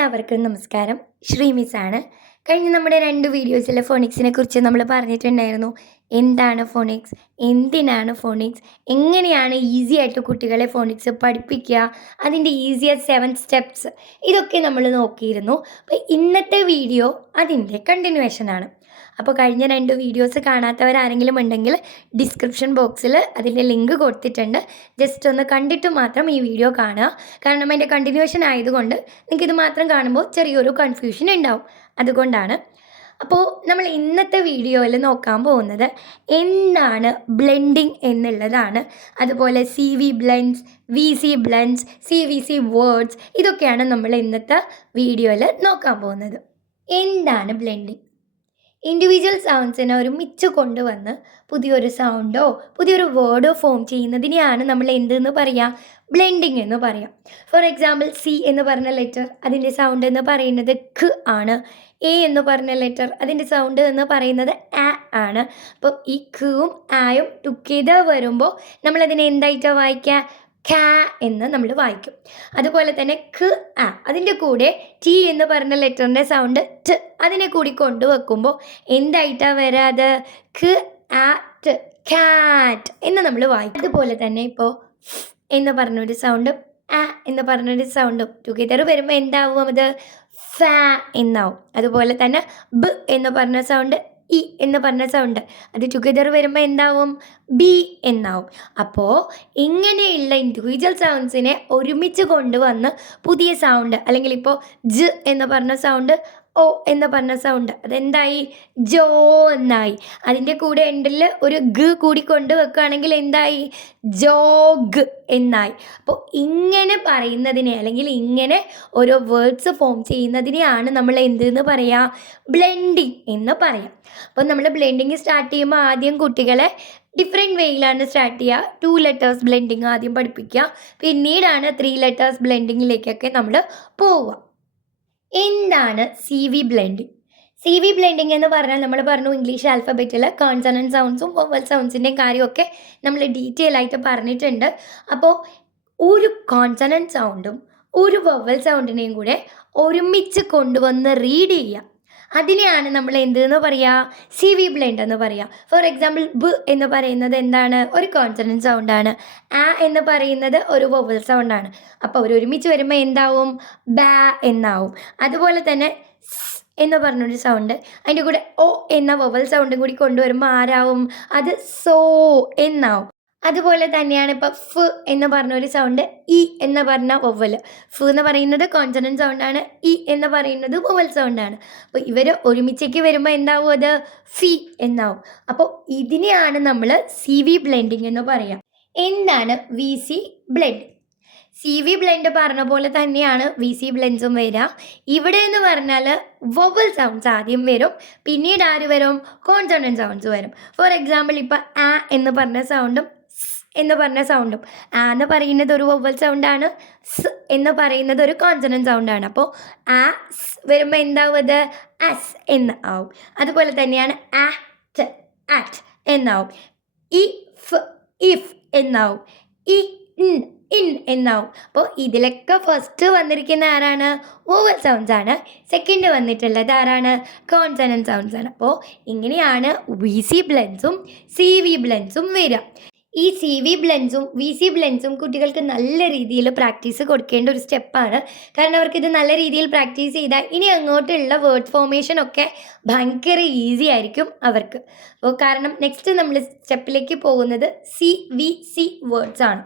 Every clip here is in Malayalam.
എല്ലാവർക്കും നമസ്കാരം. ശ്രീമിസാണ്. കഴിഞ്ഞ നമ്മുടെ 2 വീഡിയോസിലെ ഫോണിക്സിനെ കുറിച്ച് നമ്മൾ പറഞ്ഞിട്ടുണ്ടായിരുന്നു. എന്താണ് ഫോണിക്സ്, എന്തിനാണ് ഫോണിക്സ്, എങ്ങനെയാണ് ഈസി ആയിട്ട് കുട്ടികളെ ഫോണിക്സ് പഠിപ്പിക്കുക, അതിൻ്റെ ഈസിയസ്റ്റ് 7 സ്റ്റെപ്സ്, ഇതൊക്കെ നമ്മൾ നോക്കിയിരുന്നു. അപ്പോൾ ഇന്നത്തെ വീഡിയോ അതിൻ്റെ കണ്ടിന്യൂവേഷനാണ്. അപ്പോൾ കഴിഞ്ഞ 2 വീഡിയോസ് കാണാത്തവരാരെങ്കിലും ഉണ്ടെങ്കിൽ ഡിസ്ക്രിപ്ഷൻ ബോക്സിൽ അതിൻ്റെ ലിങ്ക് കൊടുത്തിട്ടുണ്ട്. ജസ്റ്റ് ഒന്ന് കണ്ടിട്ട് മാത്രം ഈ വീഡിയോ കാണുക. കാരണം അതിൻ്റെ കണ്ടിന്യൂവേഷൻ ആയതുകൊണ്ട് നിങ്ങൾക്കിത് മാത്രം കാണുമ്പോൾ ചെറിയൊരു കൺഫ്യൂഷൻ ഉണ്ടാവും, അതുകൊണ്ടാണ്. അപ്പോൾ നമ്മൾ ഇന്നത്തെ വീഡിയോയിൽ നോക്കാൻ പോകുന്നത് എന്താണ് ബ്ലെൻഡിങ് എന്നുള്ളതാണ്. അതുപോലെ CV blends, VC blends, CVC words, ഇതൊക്കെയാണ് നമ്മൾ ഇന്നത്തെ വീഡിയോയിൽ നോക്കാൻ പോകുന്നത്. എന്താണ് ബ്ലെൻഡിങ്? ഇൻഡിവിജ്വൽ സൗണ്ട്സിനെ ഒരുമിച്ച് കൊണ്ടുവന്ന് പുതിയൊരു സൗണ്ടോ പുതിയൊരു വേർഡോ ഫോം ചെയ്യുന്നതിനെയാണ് നമ്മൾ എന്തെന്ന് പറയുക? ബ്ലെൻഡിങ് എന്ന് പറയാം. ഫോർ എക്സാമ്പിൾ, സി എന്ന് പറഞ്ഞ ലെറ്റർ, അതിൻ്റെ സൗണ്ട് എന്ന് പറയുന്നത് ഖ ആണ്. എ എന്ന് പറഞ്ഞ ലെറ്റർ, അതിൻ്റെ സൗണ്ട് എന്ന് പറയുന്നത് ആ ആണ്. അപ്പോൾ ഈ ഖും ആയും ടുഗെദർ വരുമ്പോൾ നമ്മളതിനെ എന്തായിട്ടാണ് വായിക്കുക? ഖ എന്ന് നമ്മൾ വായിക്കും. അതുപോലെ തന്നെ ഖ ആ, അതിൻ്റെ കൂടെ ടി എന്ന് പറഞ്ഞ ലെറ്ററിൻ്റെ സൗണ്ട് ട്, അതിനെ കൂടി കൊണ്ടുവെക്കുമ്പോൾ എന്തായിട്ടാണ് വരാത്? ഖ ആ ട്, കാറ്റ് എന്ന് നമ്മൾ വായിക്കും. അതുപോലെ തന്നെ ഇപ്പോൾ എന്ന് പറഞ്ഞൊരു സൗണ്ടും ആ എന്ന് പറഞ്ഞൊരു സൗണ്ടും ടുഗെദർ വരുമ്പോൾ എന്താവും? അത് ഫ എന്നാവും. അതുപോലെ തന്നെ ബ് എന്ന് പറഞ്ഞ സൗണ്ട്, ഇ എന്ന് പറഞ്ഞ സൗണ്ട്, അത് ടുഗെദർ വരുമ്പോൾ എന്താവും? ബി എന്നാവും. അപ്പോൾ ഇങ്ങനെയുള്ള ഇൻഡിവിജ്വൽ സൗണ്ട്സിനെ ഒരുമിച്ച് കൊണ്ടുവന്ന് പുതിയ സൗണ്ട്, അല്ലെങ്കിൽ ഇപ്പോൾ ജ് എന്ന് പറഞ്ഞ സൗണ്ട്, ഓ എന്ന് പറഞ്ഞ സൗണ്ട്, അതെന്തായി? ജോ എന്നായി. അതിൻ്റെ കൂടെ എൻഡിൽ ഒരു ഗ കൂടി കൊണ്ടുവെക്കുകയാണെങ്കിൽ എന്തായി? ജോഗ് എന്നായി. അപ്പോൾ ഇങ്ങനെ പറയുന്നതിനെ, അല്ലെങ്കിൽ ഇങ്ങനെ ഓരോ വേർഡ്സ് ഫോം ചെയ്യുന്നതിനെയാണ് നമ്മൾ എന്തെന്ന് പറയാം? ബ്ലെൻഡിങ് എന്ന് പറയാം. അപ്പോൾ നമ്മൾ ബ്ലെൻഡിങ് സ്റ്റാർട്ട് ചെയ്യുമ്പോൾ ആദ്യം കുട്ടികളെ ഡിഫറെൻറ്റ് വേയിലാണ് സ്റ്റാർട്ട് ചെയ്യുക. 2 ലെറ്റേഴ്സ് ബ്ലെൻഡിങ് ആദ്യം പഠിപ്പിക്കുക, പിന്നീടാണ് 3 ലെറ്റേഴ്സ് ബ്ലെൻഡിങ്ങിലേക്കൊക്കെ നമ്മൾ പോവുക. എന്താണ് CV ബ്ലെൻഡിങ്? CV ബ്ലെൻഡിങ് എന്ന് പറഞ്ഞാൽ നമ്മൾ പറഞ്ഞു, ഇംഗ്ലീഷ് ആൽഫബറ്റിൽ കോൺസണൻറ്റ് സൗണ്ട്സും വൊവൽ സൗണ്ട്സിൻ്റെയും കാര്യമൊക്കെ നമ്മൾ ഡീറ്റെയിൽ ആയിട്ട് പറഞ്ഞിട്ടുണ്ട്. അപ്പോൾ ഒരു കോൺസണൻറ്റ് സൗണ്ടും ഒരു വൊവൽ സൗണ്ടിനെയും കൂടെ ഒരുമിച്ച് കൊണ്ടുവന്ന് റീഡ് ചെയ്യുക, അതിനെയാണ് നമ്മൾ എന്തെന്ന് പറയുക? CV ബ്ലെൻഡ് എന്ന് പറയുക. ഫോർ എക്സാമ്പിൾ, ബ് എന്ന് പറയുന്നത് എന്താണ്? ഒരു കോൺസണൻറ്റ് സൗണ്ടാണ്. ആ എന്ന് പറയുന്നത് ഒരു വൊവൽ സൗണ്ടാണ്. അപ്പോൾ അവരൊരുമിച്ച് വരുമ്പോൾ എന്താവും? ബാ എന്നാവും. അതുപോലെ തന്നെ സ് എന്ന് പറഞ്ഞൊരു സൗണ്ട്, അതിൻ്റെ കൂടെ ഓ എന്ന വൊവൽ സൗണ്ടും കൂടി കൊണ്ടുവരുമ്പോൾ ആരാവും? അത് സോ എന്നാവും. അതുപോലെ തന്നെയാണ് ഇപ്പോൾ ഫ് എന്ന് പറഞ്ഞൊരു സൗണ്ട്, ഇ എന്ന് പറഞ്ഞ വൊവൽ. ഫ് എന്ന് പറയുന്നത് കോൺസണൻറ്റ് സൗണ്ടാണ്, ഇ എന്ന് പറയുന്നത് വൊവൽ സൗണ്ടാണ്. അപ്പോൾ ഇവർ ഒരുമിച്ചേക്ക് വരുമ്പോൾ എന്താവും? അത് ഫി എന്നാവും. അപ്പോൾ ഇതിനെയാണ് നമ്മൾ CV ബ്ലെൻഡിങ് എന്ന് പറയാം. എന്താണ് VC ബ്ലെൻഡ്? CV ബ്ലെൻഡ് പറഞ്ഞ പോലെ തന്നെയാണ് VC ബ്ലെൻഡ്സും വരിക. ഇവിടെ എന്ന് പറഞ്ഞാൽ വൊവൽ സൗണ്ട്സ് ആദ്യം വരും, പിന്നീട് ആര് വരും? കോൺസണൻറ്റ് സൗണ്ട്സ് വരും. ഫോർ എക്സാമ്പിൾ, ഇപ്പോൾ ആ എന്ന് പറഞ്ഞ സൗണ്ടും എന്ന് പറഞ്ഞ സൗണ്ടും, ആ എന്ന് പറയുന്നത് ഒരു വൊവൽ സൗണ്ടാണ്, സ് എന്ന് പറയുന്നത് ഒരു കോൺസണൻറ്റ് സൗണ്ടാണ്. അപ്പോൾ ആ സ് വരുമ്പോൾ എന്താവും? അത് അസ് എന്ന് ആവും. അതുപോലെ തന്നെയാണ് ആറ്റ്, ആറ്റ് എന്നാവും. ഇഫ്, ഇഫ് എന്നാവും. ഇൻ എന്നാവും. അപ്പോൾ ഇതിലൊക്കെ ഫസ്റ്റ് വന്നിരിക്കുന്ന ആരാണ്? വോവൽ സൗണ്ട്സ് ആണ്. സെക്കൻഡ് വന്നിട്ടുള്ളത് ആരാണ്? കോൺസണൻറ്റ് സൗണ്ട്സ് ആണ്. അപ്പോൾ ഇങ്ങനെയാണ് VC ബ്ലെൻഡ്സും CV ബ്ലെൻഡ്സും വരിക. ഈ CV ബ്ലെൻഡ്സും VC ബ്ലെൻഡ്സും കുട്ടികൾക്ക് നല്ല രീതിയിൽ പ്രാക്ടീസ് കൊടുക്കേണ്ട ഒരു സ്റ്റെപ്പാണ്. കാരണം അവർക്കിത് നല്ല രീതിയിൽ പ്രാക്ടീസ് ചെയ്താൽ ഇനി അങ്ങോട്ടുള്ള വേർഡ് ഫോർമേഷനൊക്കെ ഭയങ്കര ഈസി ആയിരിക്കും അവർക്ക്. അപ്പോൾ കാരണം നെക്സ്റ്റ് നമ്മൾ സ്റ്റെപ്പിലേക്ക് പോകുന്നത് CVC വേർഡ്സ് ആണ്.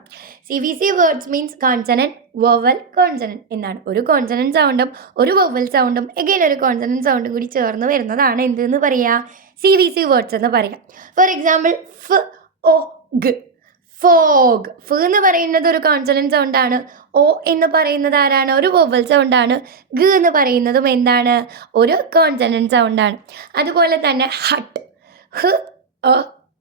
CVC words means consonant, vowel, consonant എന്നാണ്. ഒരു കോൺസണൻറ്റ് സൗണ്ടും ഒരു വൊവൽ സൗണ്ടും എഗെയിൻ ഒരു കോൺസണൻറ്റ് സൗണ്ടും കൂടി ചേർന്ന് വരുന്നതാണ് എന്തെന്ന് പറയുക? CVC വേർഡ്സ് എന്ന് പറയാം. ഫോർ എക്സാമ്പിൾ, ഫ് ഓ ഗ്, ഫോഗ്. ഫ് എന്ന് പറയുന്നത് ഒരു കോൺസണൻറ്റ് സൗണ്ടാണ്. ഓ എന്ന് പറയുന്നത് ആരാണ്? ഒരു വൊവൽ സൗണ്ടാണ്. ഗ എന്ന് പറയുന്നതും എന്താണ്? ഒരു കോൺസണൻറ്റ് സൗണ്ടാണ്. അതുപോലെ തന്നെ ഹട്ട്, ഹ് ഒ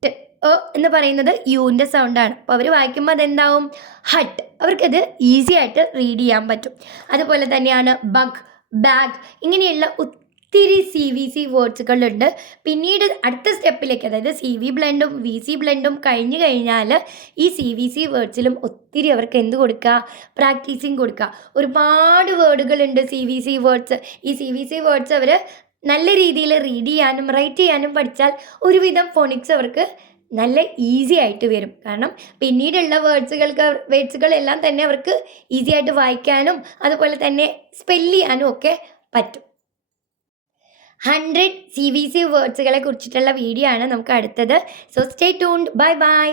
ട്, ഒ എന്ന് പറയുന്നത് യുവിൻ്റെ സൗണ്ടാണ്. അപ്പോൾ അവർ വായിക്കുമ്പോൾ അതെന്താവും? ഹട്ട്. അവർക്കത് ഈസി ആയിട്ട് റീഡ് ചെയ്യാൻ പറ്റും. അതുപോലെ തന്നെയാണ് ബഗ്, ബാഗ്. ഇങ്ങനെയുള്ള ഒത്തിരി CVC വേർഡ്സുകളുണ്ട്. പിന്നീട് അടുത്ത സ്റ്റെപ്പിലേക്ക്, അതായത് CV ബ്ലെൻഡും VC ബ്ലെൻഡും കഴിഞ്ഞ് കഴിഞ്ഞാൽ ഈ CVC വേർഡ്സിലും ഒത്തിരി അവർക്ക് എന്ത് കൊടുക്കുക, പ്രാക്ടീസിങ് കൊടുക്കുക. ഒരുപാട് വേർഡുകളുണ്ട് CVC വേർഡ്സ്. ഈ CVC വേർഡ്സ് അവർ നല്ല രീതിയിൽ റീഡ് ചെയ്യാനും റൈറ്റ് ചെയ്യാനും പഠിച്ചാൽ ഒരുവിധം ഫോണിക്സ് അവർക്ക് നല്ല ഈസി ആയിട്ട് വരും. കാരണം പിന്നീടുള്ള വേർഡ്സുകളെല്ലാം തന്നെ അവർക്ക് ഈസി ആയിട്ട് വായിക്കാനും അതുപോലെ തന്നെ സ്പെല്ല് ചെയ്യാനും ഒക്കെ പറ്റും. 100 CVC വേർഡ്സുകളെ കുറിച്ചിട്ടുള്ള വീഡിയോ ആണ് നമുക്ക് അടുത്തത്. So stay tuned. Bye bye.